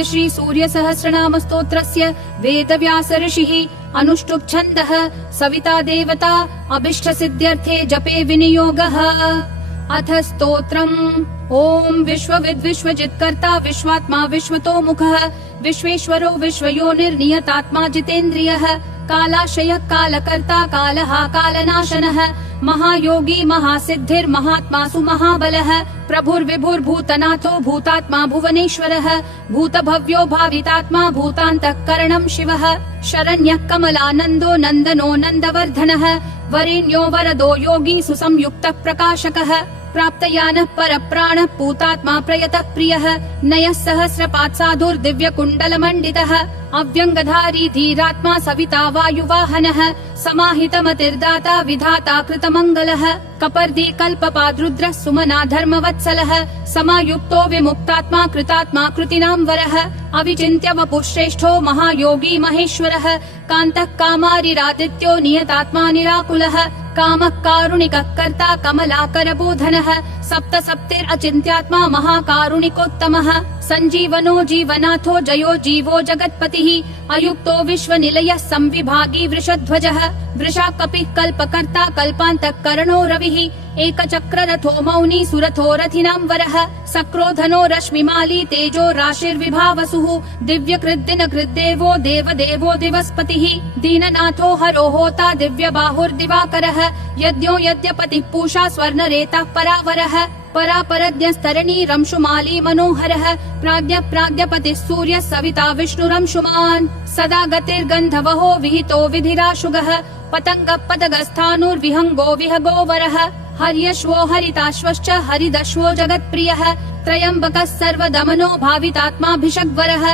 अस्य श्री सूर्य सहस्रनाम स्तोत्रस्य वेदव्यास ऋषिः अनुष्टुप् छन्दः सविता देवता अभीष्ट सिद्ध्यर्थे जपे विनियोगः। अथ स्तोत्रम्। ओम विश्वविद् विश्वजित्कर्ता विश्वात्मा विश्वतो मुखः विश्वेश्वरो विश्वयोनिर्नियतात्मा जितेन्द्रियः कालाशयः कालकर्ता कालः कालनाशनः महायोगी महासिद्धिर्महात्मासु महाबलः प्रभुर्विभुर्भूतनाथो भूतात्मा भुवनेश्वरः भूतभव्यो भावितात्मा भूतान्तःकरणं शिवः शरण्यः कमलानन्दो नन्दनो नन्दवर्धनः वरेण्यो वरदो योगी सुसंयुक्तः प्रकाशकः प्राप्तयानः परप्राणः पूतात्मा प्रयतः प्रियः नयः सहस्रपात् साधुर्दिव्यकुण्डलमण्डितः अव्यङ्गधारी धीरात्मा सविता वायुवाहनः समाहितमतिर्दाता विधाता कृतमङ्गलः कपर्दी कल्पपाद्रुद्रः सुमना धर्मवत्सलः समायुक्तो विमुक्तात्मा कृतात्मा कृतिनां वरः अविचिन्त्य वपुः श्रेष्ठो महायोगी महेश्वरः कान्तः कामारिरादित्यो नियतात्मा निराकुलः कामः कारुणिकः कर्ता कमलाकरबोधनः सप्त सप्तिरचिन्त्यात्मा महाकारुणिकोत्तमः सञ्जीवनो जीवनाथो जयो जीवो जगत्पतिः अयुक्तो विश्वनिलयः संविभागी वृषध्वजः वृषाकपिः कल्पकर्ता कल्पान्तःकरणो रविः एकचक्ररथो मौनी सुरथो रथिनां वरः सक्रोधनो रश्मिमाली तेजो राशिर्विभावसुः दिव्यकृद्दिनकृद्देवो देवदेवो दिवस्पतिः दीननाथो हरो होता दिव्यबाहुर्दिवाकरः यज्ञो यज्ञपतिः पूषा स्वर्णरेतः परावरः परापरज्ञस्तरणी रंशुमाली मनोहरः प्राज्ञपतिः सूर्यः सविता विष्णुरंशुमान् सदा गतिर्गन्धवहो विहितो विधिराशुगः पतङ्गः पतगस्थाणुर्विहङ्गो विहगो वरः हर्यश्वो हरिताश्वश्च हरिदश्वो जगत्प्रियः त्रयम्बकः सर्वदमनो भावितात्माभिषग्वरः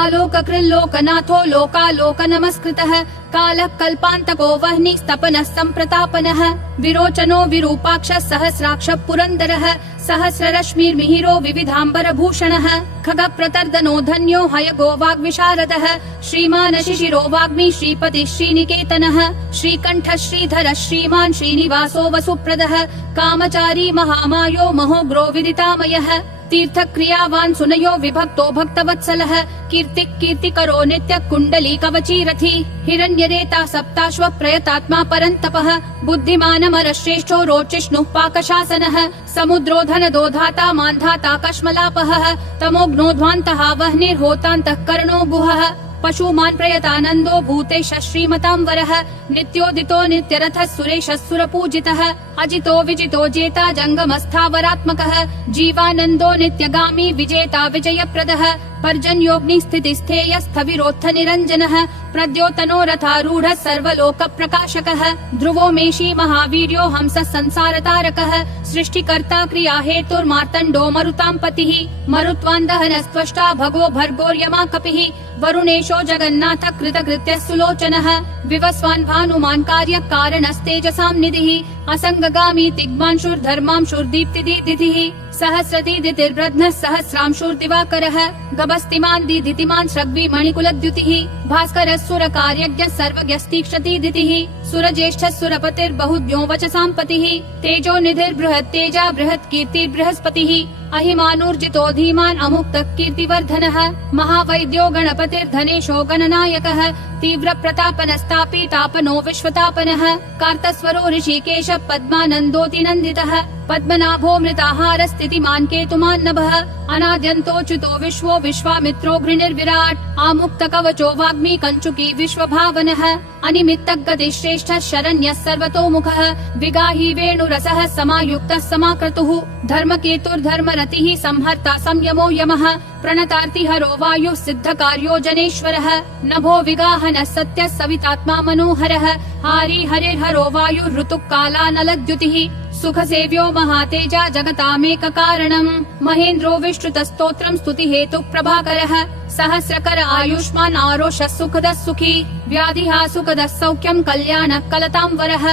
आलोककृल्लोकनाथो लोकालोक नमस्कृतः कालः कल्पान्तको वह्निः स्तपनः सम्प्रतापनः विरोचनो विरूपाक्षः सहस्राक्षः पुरन्दरः सहस्ररश्मिर्मिहिरो विविधाम्बरभूषणः खगप्रतर्दनो धन्यो हयगो वाग्विशारदः श्रीमान् शिशिरो वाग्मी श्रीपतिः श्रीनिकेतनः श्रीकण्ठः श्रीधरः श्रीमान् श्रीनिवासो वसुप्रदः कामचारी महामायो महोग्रो विदितामयः तीर्थक्रियावान् सुनयो विभक्तो भक्तवत्सलः कीर्तिकरो नित्यः कुण्डली कवची रथी हिरण्यरेता सप्ताश्व प्रयतात्मा परन्तपः बुद्धिमानमरश्रेष्ठो रोचिष्णुः पाकशासनः समुद्रो धनदो धाता मान्धाता कश्मलापहः तमोघ्नोध्वान्तः वह्निर्होतान्तःकरणो गुहः पशुमान् प्रयतानन्दो भूतेशः श्रीमतां वरः नित्योदितो नित्यरथः सुरेशः सुरपूजितः अजितो विजितो जेता जङ्गमस्थावरात्मकः जीवानन्दो नित्यगामी विजेता विजयप्रदः पर्जन्योऽग्निः स्थितिस्थेयः स्थविरोत्थ निरञ्जनः प्रद्योतनो रथारूढः सर्वलोक प्रकाशकः ध्रुवो मेषी महावीर्यो हंसः संसारतारकः सृष्टिकर्ता क्रिया हेतुर्मार्तण्डो मरुतां पतिः मरुत्वान्दहनः स्त्वष्टा भगो भर्गोर्यमा कपिः वरुणेशो जगन्नाथ कृतकृत्यः सुलोचनः विवस्वान् भानुमान् कार्यः कारणस्तेजसां निधिः असङ्गगामी तिग्मांशुर्धर्मांशुर्दीप्तिदितिः सहस्रदीदितिर्ब्रध्नः सहस्रांशुर्दिवाकरः गभस्तिमान् दीदितिमान् स्रग्वी मणिकुलद्युतिः भास्करः सुरकार्यज्ञः सर्वज्ञस्तीक्षतिदितिः सुरज्येष्ठः सुरपतिर्बहुज्ञो वचसां पतिः तेजो निधिर्बृहत् तेजा बृहत् कीर्तिर्बृहस्पतिः अहिमानूर्जितो धीमान् अमुक्तः कीर्तिवर्धनः महावैद्यो गणपतिर्धनेशो गणनायकः तीव्र प्रतापनस्तापि तापनो विश्वतापनः कार्तस्वरो ऋषिकेशः पद्मानन्दोऽतिनन्दितः पद्मनाभो मृताहार स्थितिमान् केतुमान्नभः अनाद्यन्तोच्युतो विश्वो विश्वामित्रो घृणिर्विराट् आमुक्त कवचो वाग्मी कञ्चुकी विश्वभावनः अनिमित्तगतिः श्रेष्ठः शरण्यः सर्वतोमुखः विगाही वेणुरसः समायुक्तः समाक्रतुः धर्मकेतुर्धर्मरतिः संहर्ता संयमो यमः प्रणतार्तिहरो वायुः सिद्धकार्यो जनेश्वरः नभो विगाहनः सत्यः सवितात्मा मनोहरः हारी हरिर्हरो वायुः ऋतुः कालानलद्युतिः सुखसेव्यो महातेजा जगतामेक कारणम् महेन्द्रो विष्णुतस्तोत्रम् स्तुति हेतु प्रभाकरः सहस्रकर आयुष्मान् आरोषः सुखदः सुखी व्याधिः सुखदः सौख्यम् कल्याणः कलतां वरः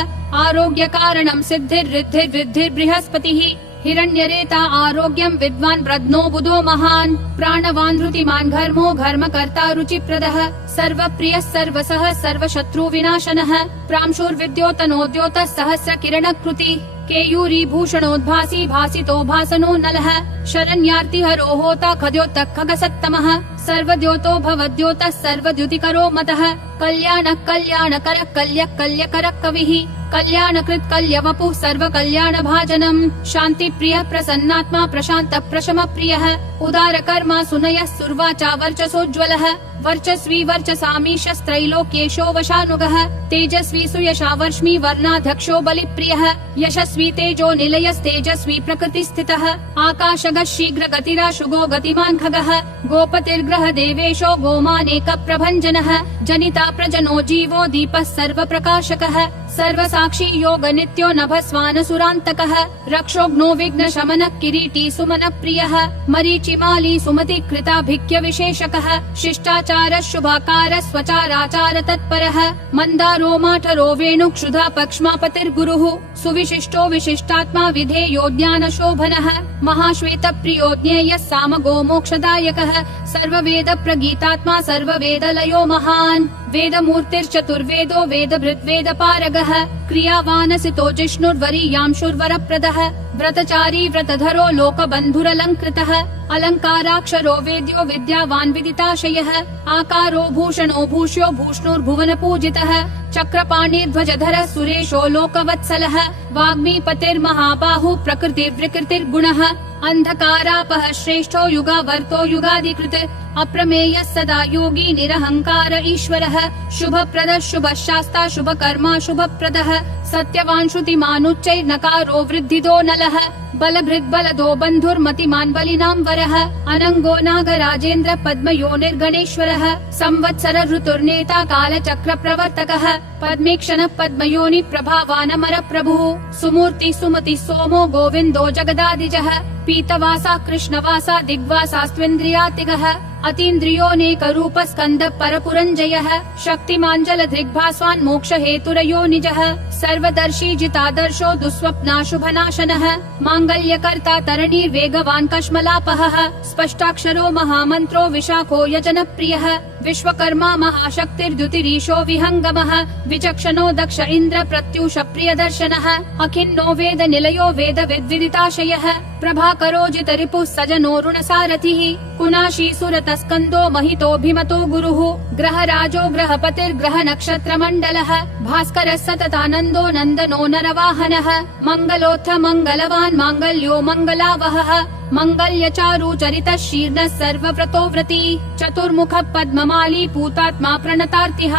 आरोग्य कारणम् सिद्धिर्वृद्धिर्बृहस्पतिः हिरण्यरेता आरोग्यम् विद्वान् ब्रध्नो बुधो महान् प्राणवान् धृतिमान् घर्मो घर्मकर्ता रुचिप्रदः सर्वप्रियः सर्वसः सर्वशत्रु विनाशनः प्रांशुर्विद्योतनोद्योतः सहस्र किरणकृति केयूरी भूषणोद्भासी भासितो भासनो नलः शरण्यार्तिहरो होता खद्योतः खगसत्तमः सर्वद्योतो भवद्योतः सर्वद्युतिकरो मतः कल्याणः कल्याणकरः कल्यः कल्यकरः कविः कल्याणकृत् कल्यवपुः सर्वकल्याणभाजनम् शान्तिप्रियः प्रसन्नात्मा प्रशान्तः प्रशमप्रियः उदारकर्मा सुनयः सुर्वाचा वर्चसोज्ज्वलः वर्चस्वी वर्चसामीशस्त्रैलोक्येशो वशानुगः तेजस्वी सुयशा वर्ष्मी वर्णाध्यक्षो बलिप्रियः यशस्वी तेजो निलयस्तेजस्वी प्रकृतिस्थितः आकाशगः शीघ्रगतिराशुगो गतिमान् खगः गोपतिर्ग्रह देवेशो गोमानेक प्रभञ्जनः जनिता प्रजनो जीवो दीपः सर्वप्रकाशकः सर्वसाक्षी योग नित्यो नभस्वानसुरान्तकः रक्षोघ्नो विघ्न शमनः किरीटी सुमनः प्रियः मरीचिमाली सुमति कृताभिक्य विशेषकः शिष्टाचार शुभाकार स्वचाराचार तत्परः मन्दारो माठरो वेणु क्षुधा पक्ष्मापतिर्गुरुः सुविशिष्टो विशिष्टात्मा विधेयो ज्ञान शोभनः महाश्वेत प्रियो ज्ञेयः सामगो मोक्षदायकः सर्ववेद प्रगीतात्मा सर्ववेदलयो महान् वेदमूर्तिर्चतुर्वेदो वेदभृद्वेद पारगः क्रियावानसितो जिष्णुर्वरीयांशुर्वरप्रदः व्रतचारी व्रतधरो लोकबन्धुरलङ्कृतः अलङ्काराक्षरो वेद्यो विद्यावान् विदिताशयः आकारो भूषणो भूष्यो भूष्णुर्भुवन पूजितः चक्रपाणिर्ध्वजधरः सुरेशो लोकवत्सलः वाग्मीपतिर्महाबाहुः प्रकृतिर्विकृतिर्गुणः अन्धकारापः श्रेष्ठो युगावर्तो युगादिकृत् अप्रमेयः सदा योगी निरहङ्कार ईश्वरः शुभप्रदः शुभः शास्ता शुभकर्मा शुभप्रदः सत्यवान् श्रुतिमानुच्चैर्नकारो वृद्धिदो नलः बलभृद्बलदो बन्धुर्मतिमान् बलिनां वरः अनङ्गो नागराजेन्द्र पद्मयोनिर्गणेश्वरः संवत्सर ऋतुर्नेता कालचक्र प्रवर्तकः पद्मेक्षणः पद्मयोनि प्रभावानमर प्रभुः सुमूर्ति सुमति सोमो गोविन्दो जगदादिजः पीतवासा कृष्णवासा दिग्वासास्त्विन्द्रियातिगः अतीन्द्रियोऽनेक रूप स्कन्द परपुरञ्जयः शक्तिमान् जलधृग्भास्वान् मोक्ष हेतुरयो निजः सर्वदर्शी जितादर्शो दुःस्वप्नाशुभनाशनः माङ्गल्यकर्ता तरणीर्वेगवान् कश्मलापहः स्पष्टाक्षरो महामन्त्रो विशाखो यजनप्रियः विश्वकर्मा महाशक्तिर्द्युतिरीशो विहङ्गमः विचक्षणो दक्ष इन्द्र प्रत्यूष प्रियदर्शनः अखिन्नो वेद निलयो वेद विद्विदिताशयः प्रभाकरो जितरिपुः सजनो ऋणसारथिः कुनाशी सुरतस्कन्दो महितोऽभिमतो गुरुः ग्रहराजो ग्रहपतिर्ग्रह नक्षत्रमण्डलः भास्करः सततानन्दो नन्दनो नरवाहनः मङ्गलोऽथ मङ्गलवान् माङ्गल्यो मङ्गलावहः मङ्गल्यचारु चरितः शीर्णः सर्वव्रतो व्रती चतुर्मुखः पद्ममाली पूतात्मा प्रणतार्तिः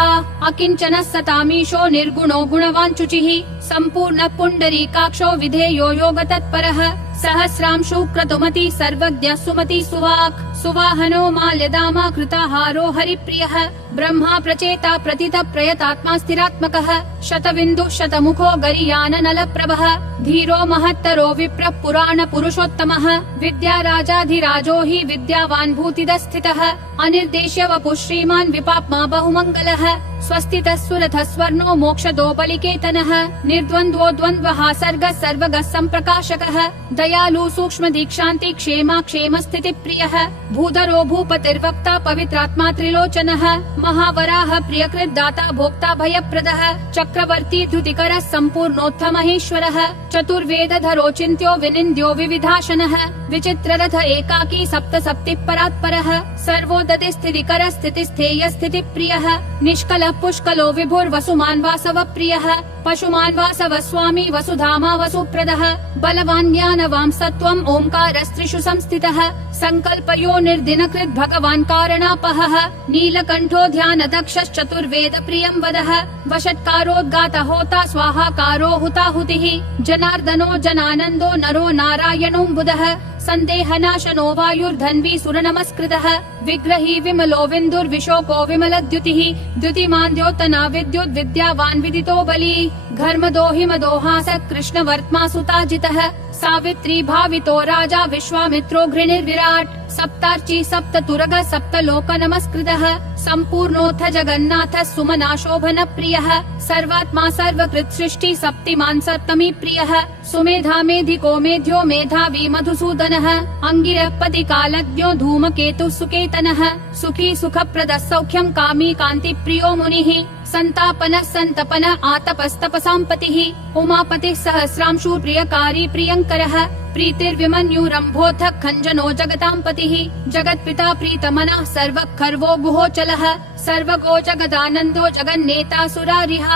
अकिञ्चनः सतामीशो निर्गुणो गुणवान् शुचिः सम्पूर्णः पुण्डरीकाक्षो विधेयो योगतत्परः सहस्रांशु क्रतुमती सर्वज्ञः सुमति सुवाक् सुवाहनो माल्यदामा कृताहारो हरिप्रियः ब्रह्मा प्रचेता प्रतित प्रयतात्मा स्थिरात्मकः शतबिन्दुः शतमुखो गरीयान नलप्रभः धीरो महत्तरो विप्र पुराण पुरुषोत्तमः विद्या राजाधिराजो हि विद्यावान् भूतिदः स्थितः अनिर्देश्य वपुः श्रीमान् विपाप्मा बहुमङ्गलः स्वस्तितः सुरथः स्वर्णो मोक्षदो बलिकेतनः निर्द्वन्द्वो द्वन्द्वः सर्गः सर्वगः सम्प्रकाशकः दयालु सूक्ष्म दीक्षान्ति क्षेमा क्षेम स्थिति प्रियः भूधरो भूपतिर्वक्ता पवित्रात्मा त्रिलोचनः महावराह प्रियकृत् दाता भोक्ता भयप्रदः चक्रवर्ती धृतिकरः सम्पूर्णोत्थ महेश्वरः चतुर्वेदधरो चिन्त्यो विनिन्द्यो विविधाशनः विचित्ररथ एकाकी सप्त सप्तिः परात्परः सर्वोदति स्थितिकर स्थितिस्थेय स्थिति प्रियः निष्कलः पुष्कलो विभुर्वसुमान् वासव प्रियः पशुमान् वासव स्वामी वसुधामा वसुप्रदः बलवान् ज्ञानवान् सत्त्वम् ओङ्कारस्त्रिषु संस्थितः संकल्पयो निर्दिनकृत् भगवान् कारणापहः नीलकण्ठो ध्यानदक्षश्चतुर्वेद प्रियं वदः वषट्कारोद्गात होता स्वाहाकारो हुताहुतिः जनार्दनो जनानन्दो नरो नारायणोऽम्बुदः सन्देहनाशनो वायुर्धन्वी सुरनमस्कृतः विग्रही विमलो विन्दुर्विशोको विमलद्युतिः द्युतिमान् द्योतना विद्युद् विद्यावान् विदितो बली घर्मदो हिमदो हासः कृष्णवर्त्मा सुताजितः सावित्री भावितो राजा विश्वामित्रो घृणिर्विराट् सप्तार्ची सप्ततुरग सप्तलोक नमस्कृतः सम्पूर्णोऽथ जगन्नाथः सुमना शोभन प्रियः सर्वात्मा सर्वकृत् सृष्टि सप्तिमान् सप्तमी प्रियः सुमेधा मेधिको मेध्यो मेधावी मधुसूदनः अंगिरः पति कालज्ञो धूमकेतुः सुकेतनः सुखी सुखप्रदः सौख्यं कामी कान्ति प्रियो मुनिः संतापनः संतपनः आतपस्तपसाम्पतिः उमापतिः सहस्रांशु प्रियकारी प्रियङ्करः प्रीतिर्विमन्युरम्भोऽथ खञ्जनो जगतां पतिः जगत्पिता प्रीतमनः सर्वखर्वो गुहोचलः सर्वगो जगदानन्दो जगन्नेता सुरारिः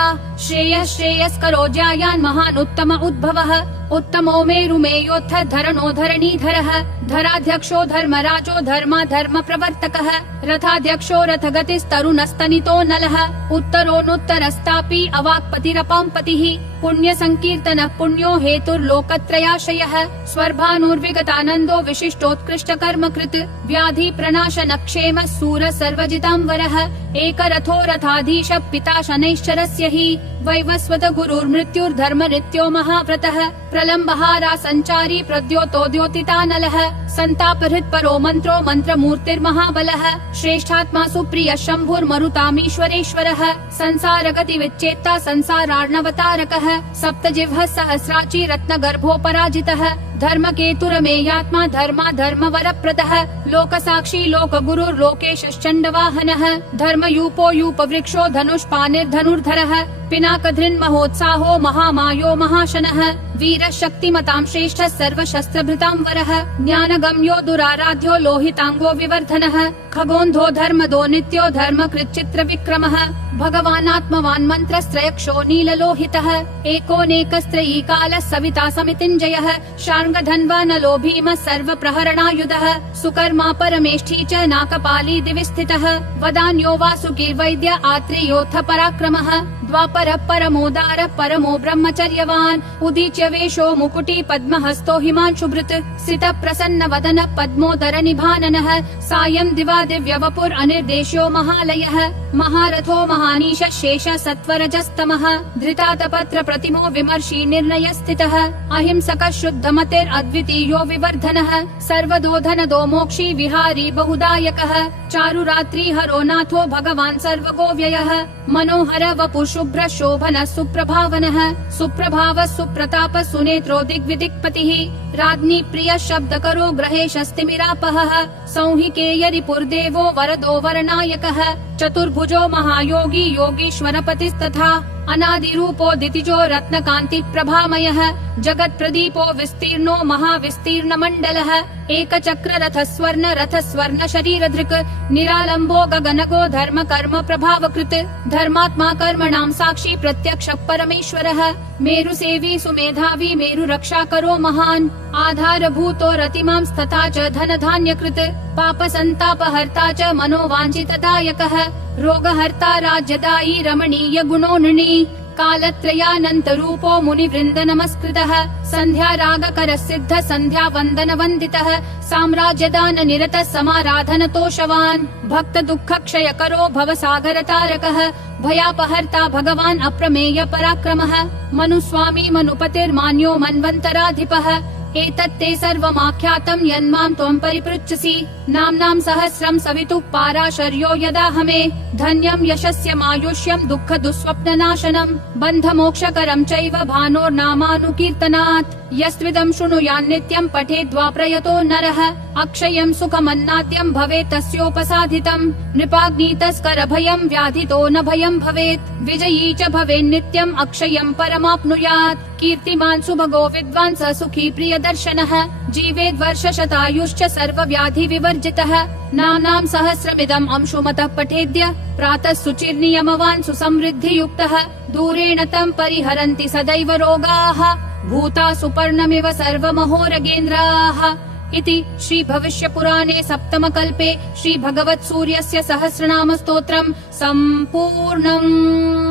श्रेयः श्रेयस्करो ज्यायान् महान् उत्तम उद्भवः उत्तमो मेरुमेयोऽथ धरणो धरणीधरः धराध्यक्षो धर्मराजो धर्मा धर्म प्रवर्तकः रथाध्यक्षो रथगतिस्तरुणस्तनितो नलः उत्तरोऽनुत्तरस्तापि अवाक्पतिरपां पतिः पुण्य संकीर्तन पुण्यो हेतुर्लोकत्रयाशयः स्वर्भानुर्विगतानन्दो विशिष्टोत्कृष्ट कर्मकृत् व्याधि प्रणाशन क्षेम सूर सर्वजितांवरः एकरथो रथाधीश पिता शनैश्चरस्य हि वैवस्वत गुरुर्मृत्युर्धर्म नित्यो महाव्रतः प्रलम्बहारा संचारी प्रद्योतो द्योतितानलः संतापहृत् परो मंत्रो मंत्रमूर्तिर्महाबलः श्रेष्ठात्मा सुप्रिय शंभुर्मरुतामीश्वरेश्वरः संसार गति विच्चेत्ता संसारार्णवतारकः सप्तजिह्वः सहस्राची रत्नगर्भोपराजितः धर्मकेतुरमेयात्मा धर्मा धर्मवरप्रदः लोकसाक्षी लोकगुरुर्लोकेशश्चण्डवाहनः धर्मयूपो यूपवृक्षो धनुष्पाणिर्धनुर्धरः पिनाकधृन्महोत्साहो महामायो महाशनः वीरः शक्तिमतां श्रेष्ठः सर्वशस्त्रभृतां वरः ज्ञानगम्यो दुराराध्यो लोहितांगो विवर्धनः खगोन्धो धर्मदो नित्यो धर्मकृच्चित्र विक्रमः भगवानात्मवान् मन्त्रस्त्रयक्षो नीललोहितः एकोनेकस्त्रयी कालः सविता समितिञ्जयः शार्ङ्गधन्वानलो भीमः सर्वप्रहरणायुधः सुकर्मा परमेष्ठी च नाकपाली दिवि स्थितः वदान्यो वासुकीर्वैद्य आत्रेयोऽथ पराक्रमः द्वापर परमोदार परमो ब्रह्मचर्यवान् उदीच्य वेशो मुकुटी पद्महस्तो हिमांशुभृत् सित प्रसन्न वदन पद्मोदर निभाननः सायं दिवा दिव्य वपुर अनिर्देश्यो महालयः महारथो महानीश शेष सत्वरजस्तमः धृतातपत्र प्रतिमो विमर्शी निर्णय स्थितः अहिंसकः शुद्धमतिर् अद्वितीयो विवर्धनः सर्वदोधनदो मोक्षी विहारी बहुदायकः चारुरात्रि हरो नाथो भगवान् सर्वगो व्ययः मनोहर वपु शुभ्र शोभन सुप्रभावनः सुप्रभाव सुप्रताप सुनेत्रो दिग्विदिक्पतिः राज्ञी प्रिय शब्द करो ग्रहेशस्तिमिरापहः संहिकेय रिपुर्देवो वरदो वरनायकः चतुर्भुजो महायोगी योगीश्वरपतिस्तथा अनादिरूपो दितिजो रत्नकान्ति प्रभामयः जगत्प्रदीपो विस्तीर्णो महाविस्तीर्ण मण्डलः एकचक्र रथ स्वर्ण शरीरधृक् निरालम्बो गगनगो धर्म कर्म प्रभावकृत् धर्मात्मा कर्मणां साक्षी प्रत्यक्ष परमेश्वरः मेरुसेवी सुमेधावी मेरु रक्षा करो महान् आधारभूतो रतिमां तथा च धन धान्यकृत् पाप संतापहर्ता च मनोवाञ्छितदायकः रोगहर्ता राज्यदायी रमणीय गुणो नृणी कालत्रयानन्तरूपो मुनिवृन्द नमस्कृतः सन्ध्या रागकर सिद्ध सन्ध्या वन्दन वन्दितः साम्राज्यदान निरत समाराधन तोषवान् भक्त दुःख क्षय करो भवसागर तारकः भयापहर्ता भगवान् अप्रमेय पराक्रमः मनुस्वामी मनुपतिर्मान्यो मन्वन्तराधिपः एतत्ते सर्वमाख्यातं यन्मां त्वं परिपृच्छसि नाम्नां सहस्रं सवितुः पाराशर्यो यदाहमे धन्यं यशस्यमायुष्यं दुःख दुःस्वप्ननाशनं बन्धमोक्षकरं चैव भानोर्नामानुकीर्तनात् यस्त्विदं शृणुयान्नित्यं पठेद्वा प्रयतो नरः अक्षयं सुखमन्नाद्यं भवेत् तस्योपसाधितं नृपाग्नितस्कर भयं व्याधितो न भयं भवेत् विजयी च भवेन्नित्यं अक्षयं परमाप्नुयात् कीर्तिमान् सुभगो विद्वान् स सुखी प्रियदर्शनः जीवेद्वर्षशतायुश्च सर्वव्याधि विवर्जितः नाम्नां सहस्रमिदं अंशुमतः पठेद्य प्रातः शुचिर्नियमवान् सुसमृद्धियुक्तः दूरेण तं परिहरन्ति सदैव रोगाः भूता सुपर्णमिव सर्वमहोरगेन्द्राः इति श्री भविष्यपुराणे सप्तमकल्पे श्री भगवत्सूर्यस्य सहस्रनाम स्तोत्रम् सम्पूर्णम्।